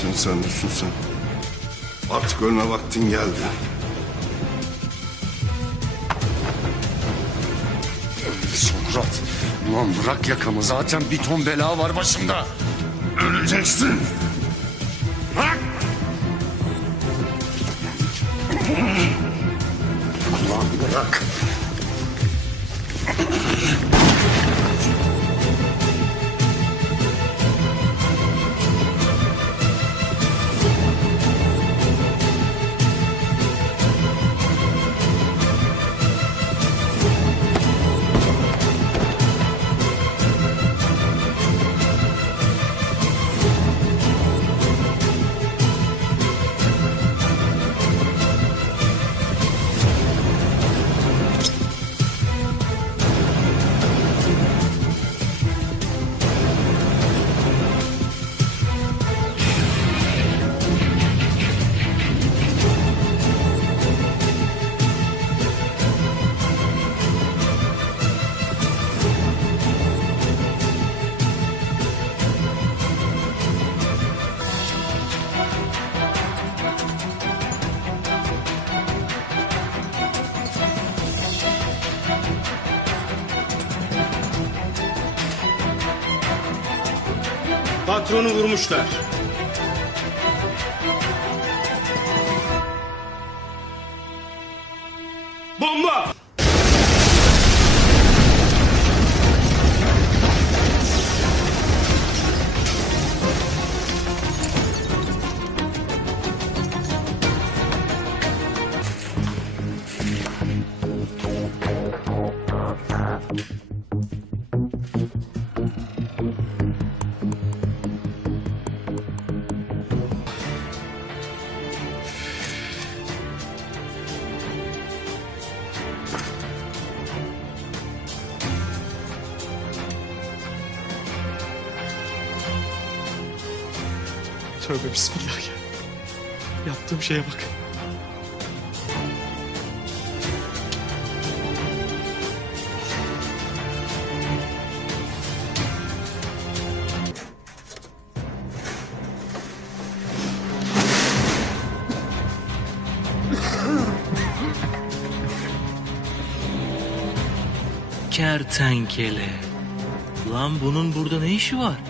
Sen sen. Artık ölme vaktin geldi. Sokrat, ulan bırak yakamı, zaten bir ton bela var başımda. Öleceksin. Bırak! Ulan bırak! Patronu vurmuşlar. Bomba! Tövbe bismillah ya. Yaptığım şeye bak. Kertenkele. Lan bunun burada ne işi var?